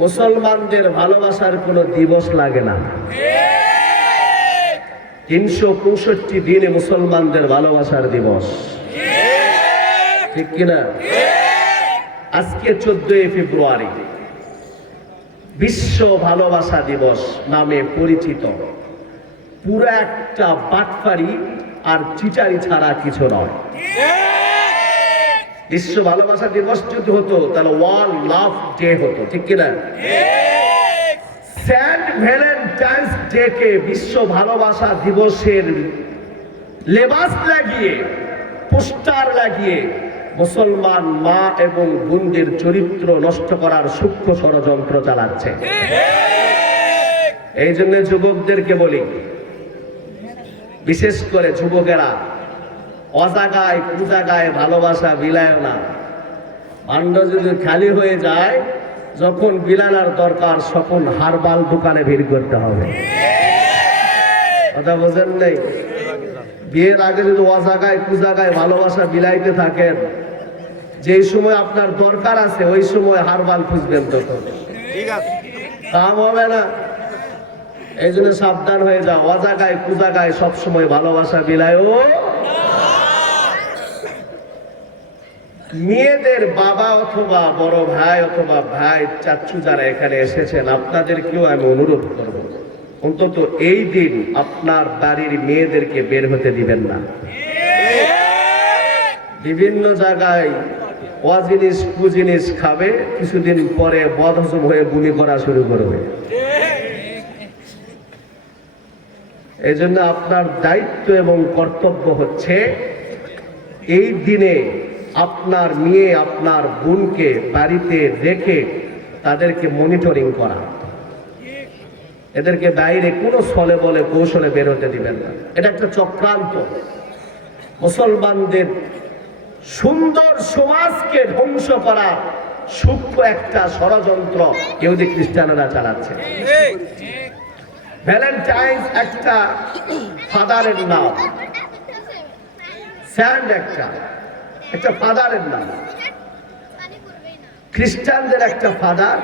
মুসলমানদের ভালোবাসার কোনো দিবস লাগে না। 365 দিনে মুসলমানদের ভালোবাসার দিবস, ঠিক কিনা? আজকে 14 ফেব্রুয়ারি বিশ্ব ভালোবাসা দিবস নামে পরিচিত। পুরো একটা বাটপারি আর চিটারি ছাড়া কিছু নয়। বিশ্ব ভালোবাসা দিবস যদি হতো তাহলে ওয়ার্ল্ড লাভ ডে হতো, ঠিক কিনা? সেন্ট ভ্যালেন্টাইন্স ডে কে বিশ্ব ভালোবাসা দিবসের লেবাস লাগিয়ে, পোস্টার লাগিয়ে মুসলমান মা এবং বোনদের চরিত্র নষ্ট করার সূক্ষ্ম ষড়যন্ত্র চালাচ্ছে। এই জন্য যুবকদেরকে বলি, বিশেষ করে যুবকেরা, অজাগায় কুজাগায় ভালোবাসা বিলায় না। ভাণ্ড যদি খালি হয়ে যায়, যখন বিলানোর দরকার তখন হারবাল দোকানে ভিড় করতে হবে। কথা বোঝেন নাই? বিয়ের আগে যদি অজাগায় কুজাগায় ভালোবাসা বিলাইতে থাকেন, যেই সময় আপনার দরকার আছে ওই সময় হারবাল খুঁজবেন, তখন কাম হবে না। এই জন্য সাবধান হয়ে যাও, অজাগায় কুজাগায় সবসময় ভালোবাসা বিলায়ও। মেয়েদের বাবা অথবা বড় ভাই অথবা ভাই চাচু যারা এখানে এসেছেন, আপনাদেরকেও আমি অনুরোধ করব, অন্তত এই দিন আপনার বাড়ির মেয়েদেরকে বের হতে দিবেন না। বিভিন্ন জায়গায় অজিনিস কুজিনিস খাবে, কিছুদিন পরে বদহজম হয়ে বমি করা শুরু করবে। এই জন্য আপনার দায়িত্ব এবং কর্তব্য হচ্ছে এই দিনে আপনার মেয়ে আপনার বোনকে বাড়িতে রেখে তাদেরকে মনিটরিং করা। এদেরকে বাইরে কোনো ছলে বলে কৌশলে বের হতে দিবেন না। এটা একটা চক্রান্ত, মুসলমানদের সুন্দর সমাজকে ধ্বংস করা সূক্ষ্ম একটা ষড়যন্ত্র ইহুদি খ্রিস্টানরা চালাচ্ছে। ভ্যালেন্টাইন্স একটা ফাদারের নাম, স্যান্ড একটা ফাদারের নাম। খ্রিস্টানদের একটা ফাদার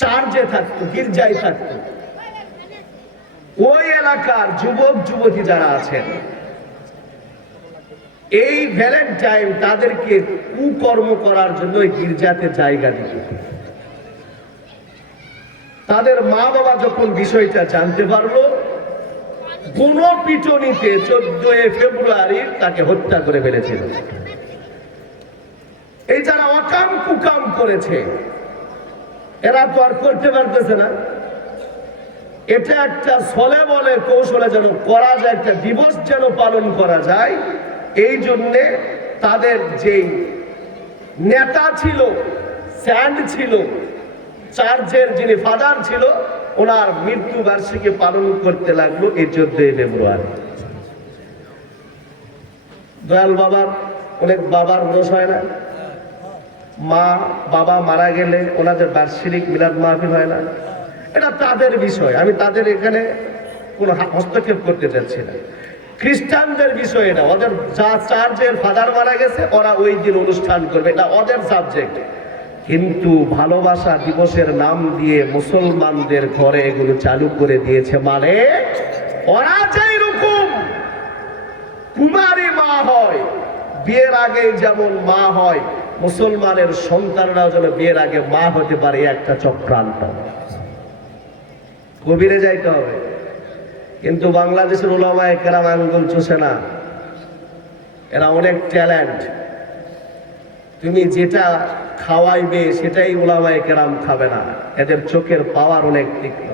চার্চে থাকতো, গির্জায় থাকতো। ওই এলাকার যুবক যুবতী যারা আছেন, এই ভ্যালেন্টাইন তাদেরকে কুকর্ম করার জন্য গির্জাতে জায়গা দিত। তাদের মা বাবা যখন বিষয়টা জানতে পারলো, গণপিটুনিতে 14 ফেব্রুয়ারি তাকে হত্যা করে ফেলেছিল। এই যারা অকাম কুকাম করেছে, এরা তো আর করতে পারতেছে না। এটা একটা ছলে বলে কৌশলে যেন করা যায়, একটা দিবস যেন পালন করা যায়, এই জন্যে তাদের যে নেতা ছিল, স্যান্ড ছিল, চার্চের যিনি ফাদার ছিল, ওনার মৃত্যু বার্ষিকী পালন করতে লাগলো এই 14 ফেব্রুয়ারি। দয়াল বাবার, অনেক বাবার উরস হয় না, মা বাবা মারা গেলে ওনাদের বার্ষিক মিলাদ মাহফিল হয় না। এটা তাদের বিষয়, আমি তাদের এখানে কোনো হস্তক্ষেপ করতে চাচ্ছি না। খ্রিস্টানদের বিষয় এটা, ওদের যা চার্চের ফাদার মারা গেছে ওরা ওই দিন অনুষ্ঠান করবে, এটা ওদের সাবজেক্ট। কিন্তু ভালোবাসা দিবসের নাম দিয়ে মুসলমানদের ঘরে এগুলো চালু করে দিয়েছে। মানে ওরা যেই রকম কুমারী মা হয়, বিয়ের আগে যেমন মা হয়, মুসলমানের সন্তানরাও যেন বিয়ের আগে মা হতে পারে, একটা চক্রান্ত। গভীরে যাইতে হবে। কিন্তু বাংলাদেশের উলামায়ে কেরাম আঙ্গুল চুষে না, এরা অনেক ট্যালেন্ট। তুমি যেটা খাওয়াইবে সেটাই উলামায়ে কেরাম খাবে না, এদের চোখের পাওয়ার অনেক তীক্ষ্ণ।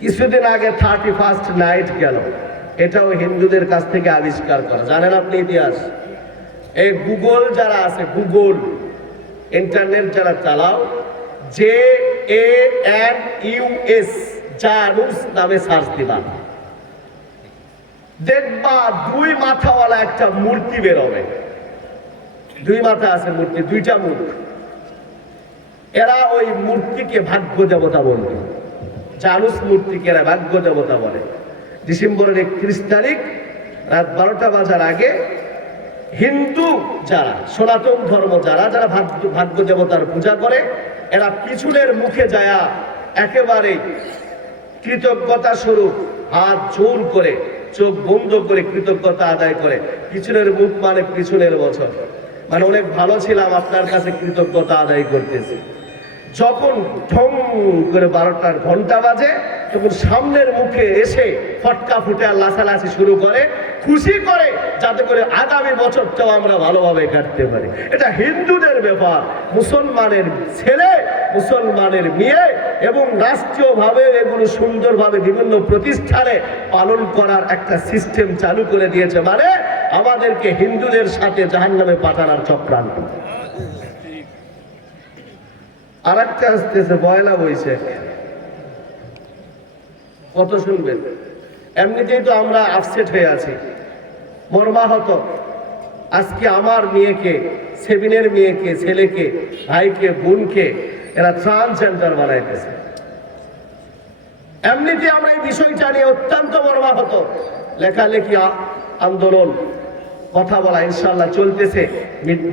কিছুদিন আগে 31st নাইট গেল, এটাও হিন্দুদের কাছ থেকে আবিষ্কার করা। জানেন আপনি ইতিহাস? এই গুগল যারা আছে, গুগল ইন্টারনেট যারা চালাও, JANUS জানুস নামে সার্চ দিবা, দেখবা 2 মাথাওয়ালা একটা মূর্তি বেরোবে। 2 মাথা আছে মূর্তি, 2টা মুখ। এরা ওই মূর্তিকে ভাগ্য দেবতা বলবে, জানুস মূর্তিকে এরা ভাগ্য দেবতা বলে। ডিসেম্বরের 31 তারিখ রাত 12টা বাজার আগে হিন্দু যারা, সনাতন ধর্ম যারা যারা ভাগ্য দেবতার পূজা করে, এরা পিছনের মুখে যায়া একেবারে কৃতজ্ঞতা স্বরূপ হাত জোর করে চোখ বন্ধ করে কৃতজ্ঞতা আদায় করে। পিছনের মুখ মানে পিছনের বছর, মানে অনেক ভালো ছিলাম আপনার কাছে কৃতজ্ঞতা আদায় করতেছি। যখন ঢং করে 12টার ঘন্টা বাজে, তখন সামনের মুখে এসে ফটকা ফুটে আর লাসালাসি শুরু করে, খুশি করে যাতে করে আগামী বছরটাও আমরা ভালোভাবে কাটতে পারি। এটা হিন্দুদের ব্যাপার। মুসলমানের ছেলে, মুসলমানের মেয়ে এবং রাষ্ট্রীয়ভাবে এগুলো সুন্দরভাবে বিভিন্ন প্রতিষ্ঠানে পালন করার একটা সিস্টেম চালু করে দিয়েছে, মানে আমাদেরকে হিন্দুদের সাথে জাহান্নামে পাঠানোর চক্রান্ত। আর একটা আসতেছে, বয়লা বইছে, কত শুনবেন? এমনিতেই তো আমরা আপসেট হয়ে আছি, মর্মাহত। আজকে আমার মেয়েকে, সেবিনের মেয়েকে, ছেলেকে, ভাইকে, বোনকে এরা ট্রান্সজেন্ডার বানাইতেছে। এমনিতে আমরা এই বিষয়টা নিয়ে অত্যন্ত মর্মাহত। লেখালেখি আন্দোলন, কথা বলা ইনশাআল্লাহ চলতেছে,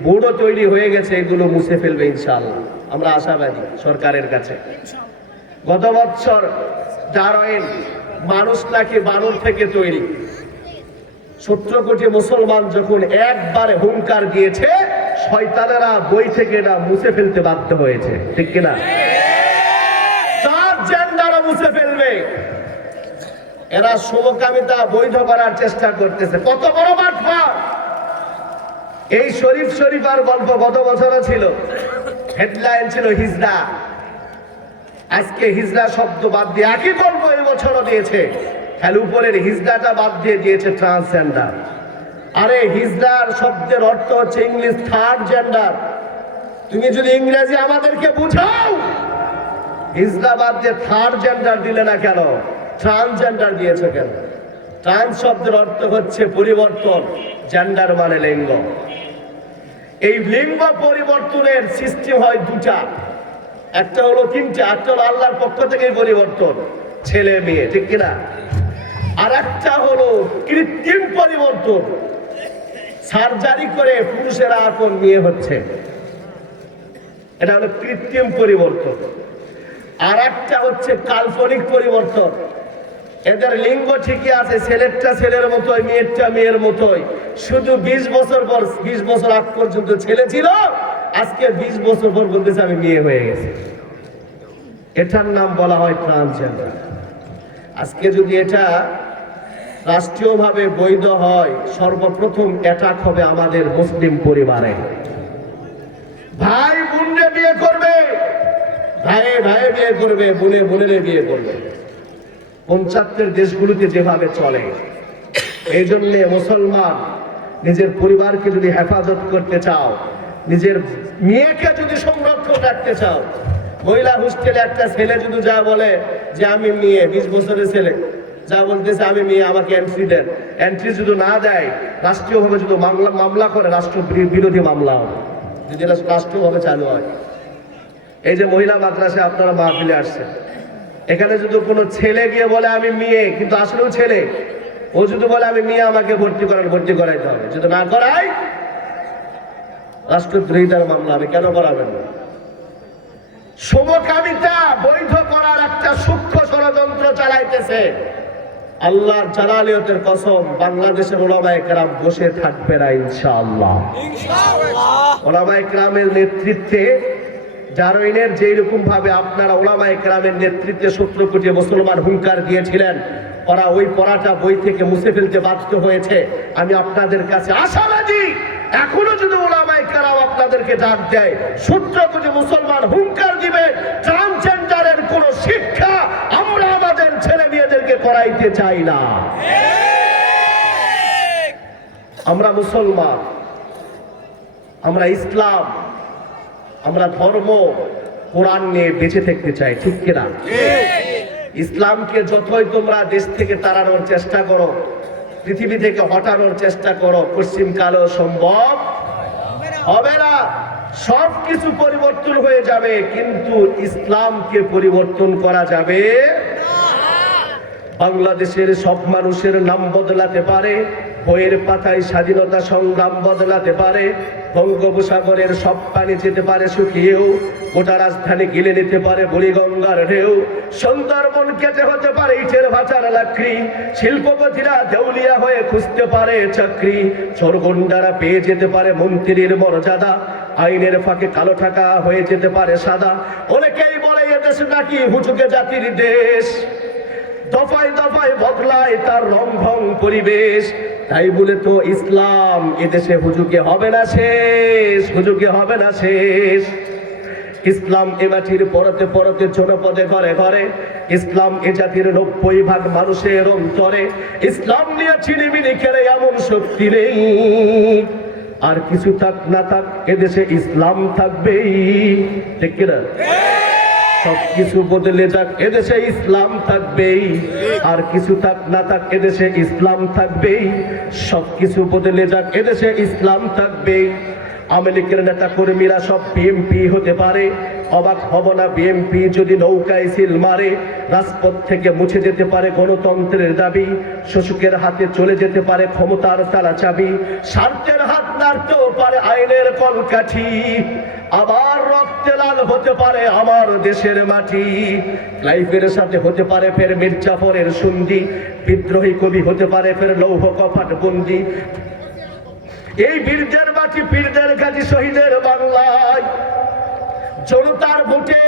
বোর্ডও তৈরি হয়ে গেছে, এগুলো মুছে ফেলবে ইনশাআল্লাহ, আমরা আশাবাদী সরকারের কাছে। গত বছর ডারউইন মানুষ নাকি বানর থেকে তৈরি, 17 কোটি মুসলমান যখন একবারে হুঙ্কার দিয়েছে, শয়তানেরা বই থেকে এটা মুছে ফেলতে বাধ্য হয়েছে, ঠিক কিনা? ট্রান্সজেন্ডারও মুছে ফেলবে। এরা সমকামিতা বৈধ করার চেষ্টা করতেছে। কত বড় বাটপার! এই শরীফার গল্প গত বছরও ছিল, হেডলাইন ছিল হিজড়া। আজকে হিজড়া শব্দ বাদ দিয়ে একই গল্প এই বছরও দিয়েছে, খালি উপরের হিজড়াটা বাদ দিয়ে দিয়েছে ট্রান্সজেন্ডার। আরে হিজড়ার শব্দের অর্থ হচ্ছে ইংলিশ থার্ড জেন্ডার। তুমি যদি ইংরেজি আমাদেরকে বুঝাও, হিজড়া বাদ দিয়ে থার্ড জেন্ডার দিলে না কেন, ট্রান্সজেন্ডার দিয়েছে কেন? ট্রান্স শব্দের অর্থ হচ্ছে পরিবর্তন, জেন্ডার মানে লিঙ্গ। এই লিঙ্গ পরিবর্তনের সৃষ্টি হয় দুটা, একটা হলো তিনটা, একটা হলো আল্লাহর পক্ষ থেকে পরিবর্তন, ছেলে মেয়ে, ঠিক কিনা? আর একটা হলো কৃত্রিম পরিবর্তন, সার্জারি করে পুরুষেরা এখন মেয়ে হচ্ছে, এটা হলো কৃত্রিম পরিবর্তন। আর একটা হচ্ছে কাল্পনিক পরিবর্তন। এদের লিঙ্গ ঠিকই আছে, ছেলেরটা ছেলের মতোই, মেয়েরটা মেয়ের মতোই, শুধু 20 বছর পর, 20 বছর আগ পর্যন্ত ছেলে ছিল, আজকে 20 বছর পর বলতেছে আমি মেয়ে হয়ে গেছি। এটার নাম বলা হয় ট্রান্সজেন্ডার। আজকে যদি এটা রাষ্ট্রীয়ভাবে বৈধ হয়, সর্বপ্রথম অ্যাটাক হবে আমাদের মুসলিম পরিবারে। ভাই বোনে বিয়ে করবে, ভাইয়ে ভাইয়ে বিয়ে করবে, বোনে বোনেরে বিয়ে করবে, পশ্চাত্যের দেশগুলোতে যেভাবে চলে। এই জন্য মুসলমান নিজের পরিবারকে যদি হেফাজত করতে চাও, নিজের মেয়েকে যদি সংরক্ষণ রাখতে চাও, মহিলা হোস্টেলে একটা ছেলে যদি যা বলে যে আমি মেয়ে, 20 বছরের ছেলে যা বলতেছে আমি মেয়ে, আমাকে এন্ট্রি দেন, এন্ট্রি যদি না দেয়, রাষ্ট্রীয়ভাবে যদি মামলা করে, রাষ্ট্র বিরোধী মামলা হবে, যদি এটা রাষ্ট্রীয়ভাবে চালু হয়। এই যে মহিলা মাদ্রাসা আপনারা মাহফিলে আসছেন, এখানে যদি কোনো ছেলে গিয়ে বলে আমি মেয়ে, কিন্তু আসলেও ছেলে, ও যদি বলে আমি মেয়ে, আমাকে ভর্তি করাইতে হবে। যদি না করাই, রাষ্ট্রদ্রোহিতার মামলা হবে। কেন করাবেন না? সমকামিতা বৈধ করার একটা সূক্ষ্ম ষড়যন্ত্র চালাইতেছে। আল্লাহর জালালিয়তের কসম, বাংলাদেশের ওলামায়ে কেরাম বসে থাকবে না ইনশাআল্লাহ। ওলামায়ে কেরামের নেতৃত্বে, ডারউইনের যেই রকম ভাবে আপনারা ওলামায়ে কেরামের নেতৃত্বে 17 কোটি মুসলমান হুঙ্কার দিয়েছিলেন, ওরা ওই পড়াটা বই থেকে মুছে ফেলতে বাধ্য হয়েছে। আমি আপনাদের কাছে আশাবাদী, এখনো যদি ওলামায়ে কেরাম আপনাদেরকে ডাক দেয়, 17 কোটি মুসলমান হুঙ্কার দিবে, ট্রান্সজেন্ডারের কোন শিক্ষা আমরা আমাদের ছেলে মেয়েদেরকে করাইতে চাই না। আমরা মুসলমান, আমরা ইসলাম, আমরা ধর্ম, কোরআন নিয়ে বেঁচে থাকতে চাই, ঠিক কিনা? ইসলামকে যতই তোমরা দেশ থেকে তাড়ানোর চেষ্টা করো, পৃথিবী থেকে হটানোর চেষ্টা করো, পশ্চিমকালেও সম্ভব হবে না। সবকিছু পরিবর্তন হয়ে যাবে, কিন্তু ইসলামকে পরিবর্তন করা যাবে। বাংলাদেশের সব মানুষের নাম বদলাতে পারে, বইয়ের পাতায় স্বাধীনতা সংগ্রাম বদলাতে পারে, বঙ্গোপসাগরের সব পানি যেতে পারে শুকিয়েও, গোটা রাজধানী গিলে নিতে পারে বুড়িগঙ্গার ঢেউ, সুন্দরবন কেটে হতে পারে ইটের ভাটার লাকড়ি, শিল্পপতিরা দেউলিয়া হয়ে খুঁজতে পারে চাকরি, চোরগুন্ডারা পেয়ে যেতে পারে মন্ত্রীর মর্যাদা, আইনের ফাঁকে কালো টাকা হয়ে যেতে পারে সাদা। অনেকেই বলে এদেশ নাকি হুজুগে জাতির দেশ, দফায় দফায় বদলায় তার রংঢং পরিবেশ, তাই বলে তো ইসলাম এদেশে হুজুগে হবে না শেষ, হুজুগে হবে না শেষ। ইসলাম এ মাটির পরতে পরতে জনপদে ঘরে ঘরে, ইসলাম এ জাতির 90% মানুষের অন্তরে, ইসলাম নিয়ে চিনিমিনি খেলে এমন শক্তি নেই, আর কিছু থাক না থাক এদেশে ইসলাম থাকবেই, ঠিক কিনা? সবকিছু বদলে যাক এদেশে ইসলাম থাকবেই, আর কিছু থাক না থাক এদেশে ইসলাম থাকবেই, সবকিছু বদলে যাক এদেশে ইসলাম থাকবেই। আওয়ামী লীগের নেতা কর্মীরা সব বিএমপি হতে পারে, অবাক হব না বিএমপি যদি নৌকায় সিল মারে, রাজপথ থেকে মুছে যেতে পারে গণতন্ত্রের দাবি, শোষকের হাতে চলে যেতে পারে ক্ষমতার তালা চাবি, স্বার্থের হাত নাড়তেও পারে আইনের কলকাঠি, আবার রক্তে লাল হতে পারে আমার দেশের মাটি, লাইফের সাথে হতে পারে ফের মির্জাফরের সন্ধি, বিদ্রোহী কবি হতে পারে ফের লৌহ কপাট বন্দি। এই বীরদের মাটি পীরদের ঘাটি শহীদের বাংলায়, জনতার ভোটে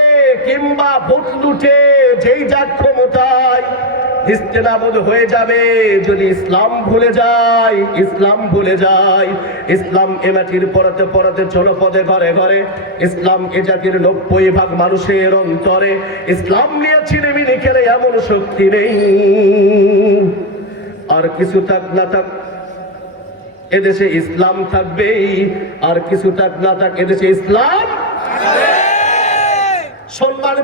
কিংবা ভোট লুটে যেই যাক ক্ষমতায়, ইস্তেনাবুদ হয়ে যাবে যদি ইসলাম ভুলে যায়, ইসলাম ভুলে যায়। ইসলাম এ মাটির পরতে পরতে জনপদে ঘরে ঘরে, ইসলাম এ জাতির 90% মানুষের অন্তরে, ইসলাম নিয়ে ছিনিমিনি খেলে এমন শক্তি নেই, আর কিছু থাক না থাক এদেশে ইসলাম থাকবেই, আর কিছু থাক না থাক এদেশে ইসলাম সম্মান।